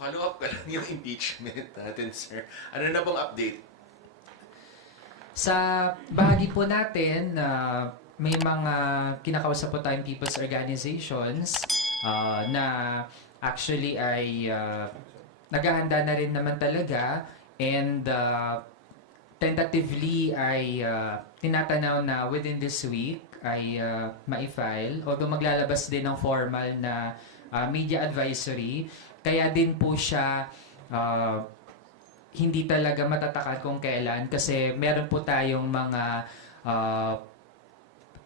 follow up ka lang yung impeachment natin, sir. Ano na bang update? Sa bahagi po natin, ah, may mga kinakausap po tayong people's organizations ah, na actually ay ah, naghahanda na rin naman talaga and ah, tentatively ay ah, tinatanaw na within this week ay ah, ma-file. Although maglalabas din ng formal na ah, media advisory, kaya din po siya ah, hindi talaga matatakan kung kailan kasi meron po tayong mga ah,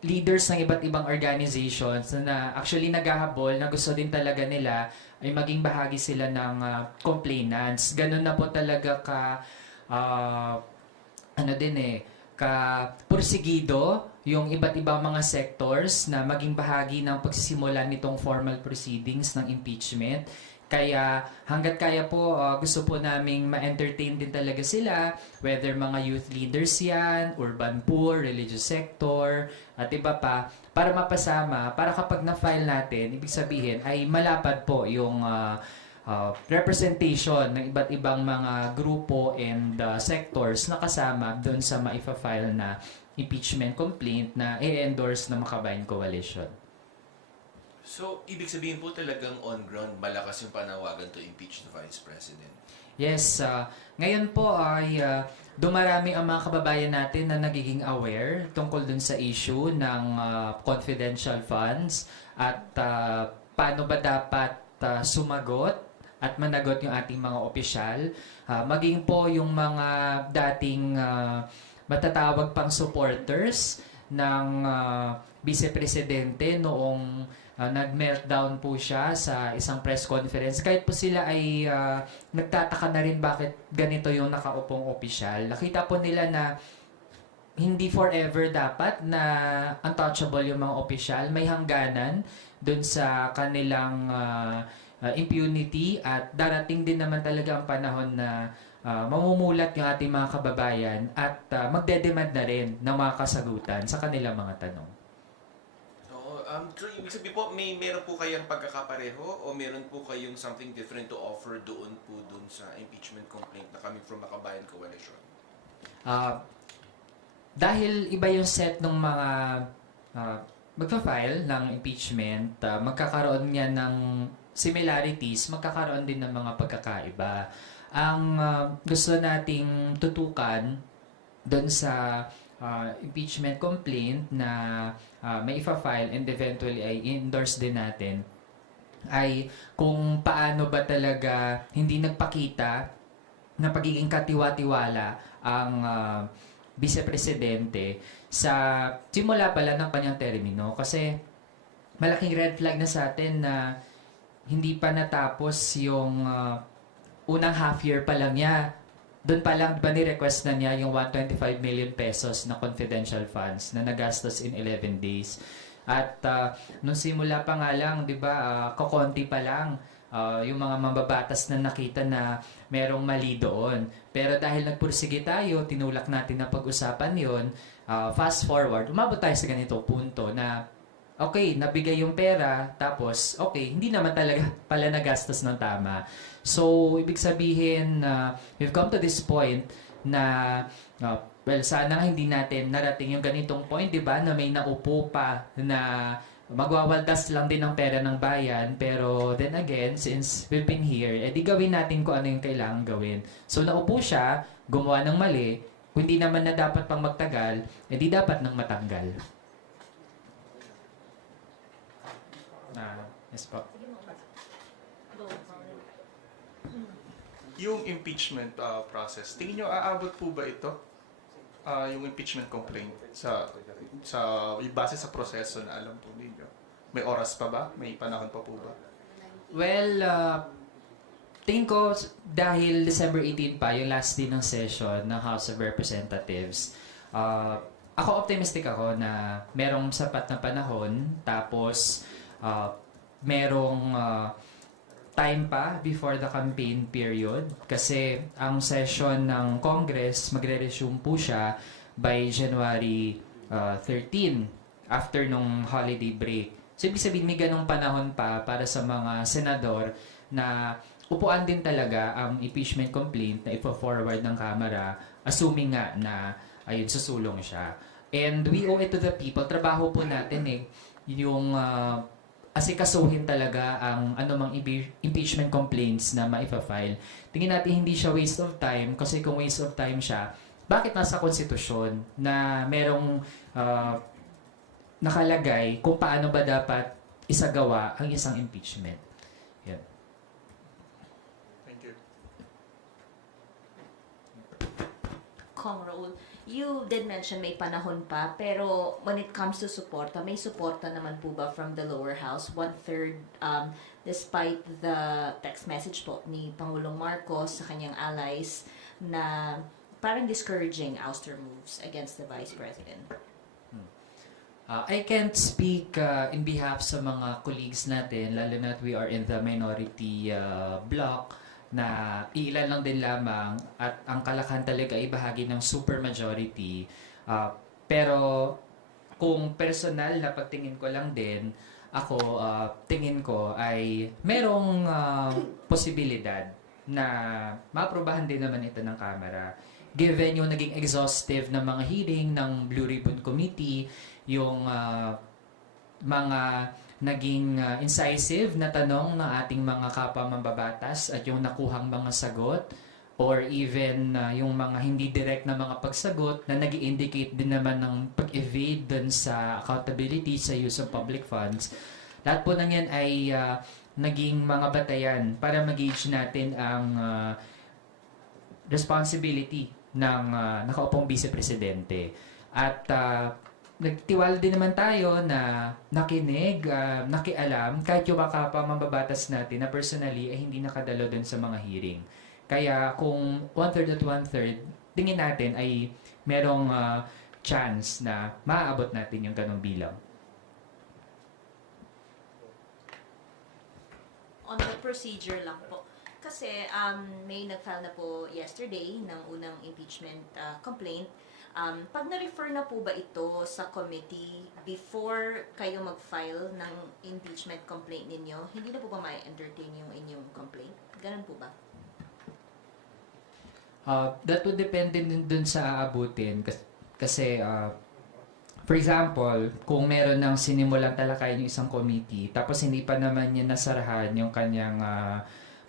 leaders ng iba't ibang organizations na actually naghahabol na gusto din talaga nila ay maging bahagi sila ng ah, complainants. Ganun na po talaga ka ah, ano din eh ka porsigido yung iba't ibang mga sectors na maging bahagi ng pagsisimula nitong formal proceedings ng impeachment. Kaya hanggat kaya po, uh, gusto po naming ma-entertain din talaga sila, whether mga youth leaders yan, urban poor, religious sector, at iba pa, para mapasama, para kapag na-file natin, ibig sabihin ay malapad po yung uh, uh, representation ng iba't ibang mga grupo and uh, sectors na kasama doon sa maifa-file na impeachment complaint na i-endorse ng Makabayan Coalition. So, ibig sabihin po talagang on ground, malakas yung panawagan to impeach the Vice President. Yes, uh, ngayon po ay uh, dumarami ang mga kababayan natin na nagiging aware tungkol dun sa issue ng uh, confidential funds at uh, paano ba dapat uh, sumagot at managot yung ating mga opisyal. Uh, maging po yung mga dating uh, matatawag pang supporters ng uh, Vice Presidente noong uh, nag-meltdown po siya sa isang press conference. Kahit po sila ay uh, nagtataka na rin bakit ganito yung nakaupong opisyal. Nakita po nila na hindi forever dapat na untouchable yung mga opisyal. May hangganan dun sa kanilang uh, impunity at darating din naman talaga ang panahon na uh, mamumulat yung ating mga kababayan at uh, magdedemand na rin ng mga kasagutan sa kanilang mga tanong. Um, true, ibig sabihin po, may meron po kayang pagkakapareho o meron po kayong something different to offer doon po doon sa impeachment complaint na coming from Makabayan Coalition? Ah, dahil iba yung set ng mga uh, magpa-file ng impeachment, ah, magkakaroon nga ng similarities, magkakaroon din ng mga pagkakaiba. Ang ah, gusto nating tutukan doon sa ah, impeachment complaint na ah, may ifa-file and eventually ay endorse din natin ay kung paano ba talaga hindi nagpakita na pagiging katiwa-tiwala ang ah, vice-presidente sa simula pala ng kanyang termino kasi malaking red flag na sa atin na hindi pa natapos yung ah, unang half year pa lang niya. Doon pa lang, ba ni-request na niya yung 125 million pesos na confidential funds na nagastos in 11 days. At ah, nung simula pa nga lang, di ba, ah, kokonti pa lang, ah, yung mga mambabatas na nakita na merong mali doon. Pero dahil nagpursige tayo, tinulak natin na pag-usapan yon ah, fast forward, umabot tayo sa ganito punto na okay, nabigay yung pera, tapos, okay, hindi naman talaga pala nagastos ng tama. So, ibig sabihin na we've come to this point na, uh, well, sana hindi natin narating yung ganitong point, di ba, na may naupo pa na magwawaldas lang din ng pera ng bayan, pero then again, since we've been here, edi gawin natin kung ano yung kailangan gawin. So, naupo siya, gumawa ng mali, kung hindi naman na dapat pang magtagal, edi dapat nang matanggal. Yes po. Yung impeachment uh, process, tingin nyo aabot po ba ito? Ah, yung impeachment complaint sa sa base sa proseso na alam po ninyo. May oras pa ba? May panahon pa po ba? Well, uh, tingin ko dahil December 18 pa, yung last day ng session ng House of Representatives, uh, ako optimistic ako na merong sapat na panahon, tapos uh, merong uh, time pa before the campaign period kasi ang session ng Congress magre-resume po siya by January uh, 13 after nung holiday break. So ibig sabihin may ganong panahon pa para sa mga senador na upuan din talaga ang impeachment complaint na ipo-forward ng Kamara assuming nga na ayun susulong siya. And we owe it to the people. Trabaho po natin eh yung uh, asikasuhin talaga ang anumang impe- impeachment complaints na maipa-file. Tingin natin hindi siya waste of time kasi kung waste of time siya, bakit nasa konstitusyon na merong uh, nakalagay kung paano ba dapat isagawa ang isang impeachment? Thank you. Kong Raul, you did mention may panahon pa, pero when it comes to suporta, may suporta naman po ba from the lower house? One-third, um, despite the text message po ni Pangulong Marcos sa kanyang allies na parang discouraging ouster moves against the Vice President. Uh, I can't speak uh, in behalf sa mga colleagues natin, lalo na we are in the minority uh, bloc na ilan lang din lamang at ang kalakhan talaga ay bahagi ng supermajority. Uh, pero kung personal na pagtingin ko lang din, ako uh, tingin ko ay merong uh, posibilidad na maaprubahan din naman ito ng Kamara given yung naging exhaustive na mga hearing ng Blue Ribbon Committee, yung ah, mga naging ah, incisive na tanong ng ating mga kapwa mambabatas at yung nakuhang mga sagot or even ah, yung mga hindi direct na mga pagsagot na nag indicate din naman ng pag-evade dun sa accountability sa use of public funds. Lahat po ng yan ay ah, naging mga batayan para mag-gauge natin ang ah, responsibility ng ah, nakaupong vice-presidente. At ah, nagtiwala din naman tayo na nakinig, ah, nakialam, kahit yung baka pa mambabatas natin na personally ay hindi nakadalo dun sa mga hearing. Kaya kung one-third at one-third, tingin natin ay merong ah, chance na maaabot natin yung ganong bilang. On the procedure lang po. Kasi um, may nag-file na po yesterday ng unang impeachment uh, complaint. Um, pag na-refer na po ba ito sa committee before kayo mag-file ng impeachment complaint ninyo, hindi na po ba ma-entertain yung inyong complaint? Ganun po ba? Uh, that would depend din dun sa aabutin kasi, kasi uh, for example, kung meron ng sinimulang talakayan yung isang committee tapos hindi pa naman niya nasarahan yung kanyang uh,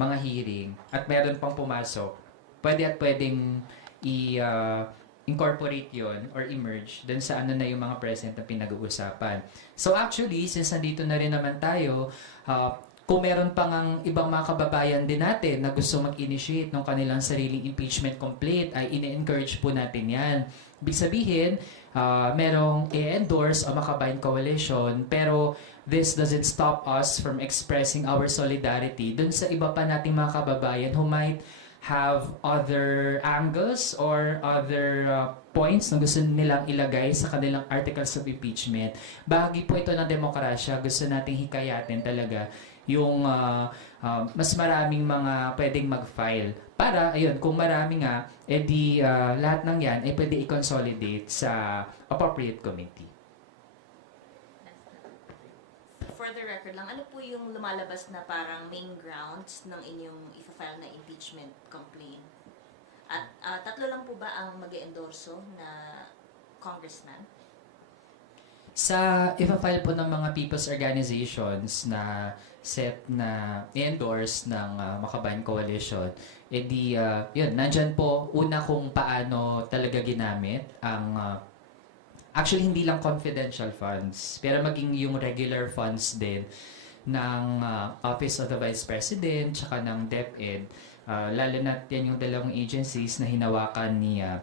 mga hearing at meron pang pumasok, pwede at pwedeng i uh, incorporate yon or emerge dun sa ano na yung mga present na pinag-uusapan. So actually, since nandito na rin naman tayo, uh, kung meron pang ang ibang mga kababayan din natin na gusto mag-initiate ng kanilang sariling impeachment complaint, ay ini-encourage po natin yan. Ibig sabihin, uh, merong i-endorse o makabind coalition, pero this doesn't stop us from expressing our solidarity dun sa iba pa nating mga kababayan who might have other angles or other uh, points na gusto nilang ilagay sa kanilang articles of impeachment. Bahagi po ito ng demokrasya. Gusto nating hikayatin talaga yung uh, uh, mas maraming mga pwedeng mag-file. Para, ayun, kung marami nga, edi uh, lahat ng yan ay pwede i-consolidate sa appropriate committee. For the record lang, ano po yung lumalabas na parang main grounds ng inyong i-file na impeachment complaint? At ah, tatlo lang po ba ang mag endorso na congressman? Sa ipa-file po ng mga people's organizations na set na endorse ng uh, Makabayan Coalition, edi uh, yun, nandyan po una kung paano talaga ginamit ang uh, actually hindi lang confidential funds, pero maging yung regular funds din ng uh, Office of the Vice President tsaka ng DepEd. Uh, lalo na yan yung dalawang agencies na hinawakan ni uh,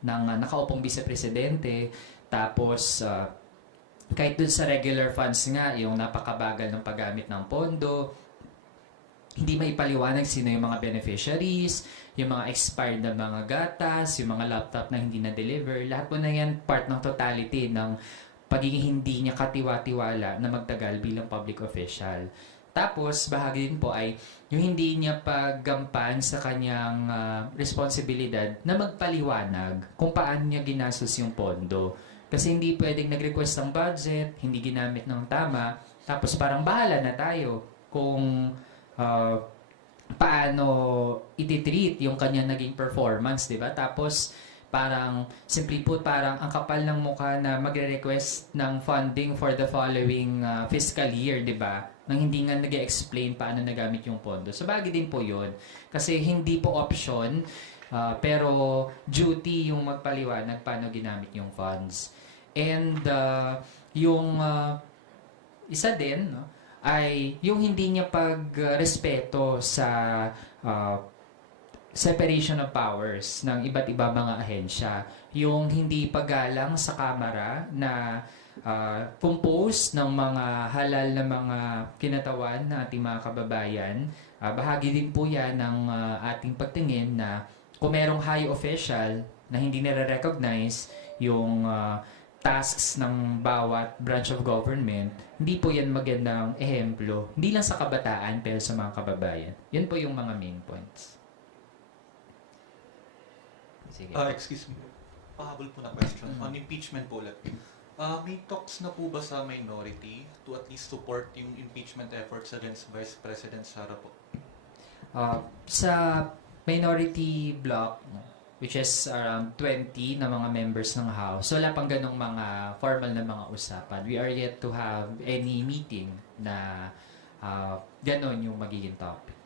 ng uh, nakaupong vice-presidente tapos, uh, kahit dun sa regular funds nga, yung napakabagal ng paggamit ng pondo, hindi maipaliwanag sino yung mga beneficiaries, yung mga expired na mga gatas, yung mga laptop na hindi na-deliver. Lahat po na yan part ng totality ng pagiging hindi niya katiwa-tiwala na magtagal bilang public official. Tapos, bahagi din po ay yung hindi niya paggampan sa kanyang uh, responsibilidad na magpaliwanag kung paano niya ginastos yung pondo. Kasi hindi pwedeng nag-request ng budget, hindi ginamit ng tama, tapos parang bahala na tayo kung uh, paano ititreat yung kanyang naging performance, di ba? Tapos, parang, simply put, parang ang kapal ng mukha na magre-request ng funding for the following uh, fiscal year, di ba? Nang hindi nga nag explain paano nagamit yung pondo. So, bagay din po yun. Kasi hindi po option, uh, pero duty yung magpaliwanag paano ginamit yung funds. And uh, yung uh, isa din, no, ay yung hindi niya pagrespeto sa uh, separation of powers ng iba't iba mga ahensya. Yung hindi paggalang sa kamera na uh, compose ng mga halal na mga kinatawan ng ating mga kababayan. Uh, bahagi din po yan ng uh, ating pagtingin na kung merong high official na hindi nare-recognize yung uh, tasks ng bawat branch of government, hindi po yan magandang ehemplo. Hindi lang sa kabataan, pero sa mga kababayan. Yan po yung mga main points. Sige. Ah, excuse me. Pahabol po na question. On impeachment po ulit. Ah, may talks na po ba sa minority to at least support yung impeachment efforts against Vice President Sara po? Uh, sa minority bloc, no, which is around 20 na mga members ng House, wala pang ganong mga formal na mga usapan. We are yet to have any meeting na uh, ganon yung magiging topic.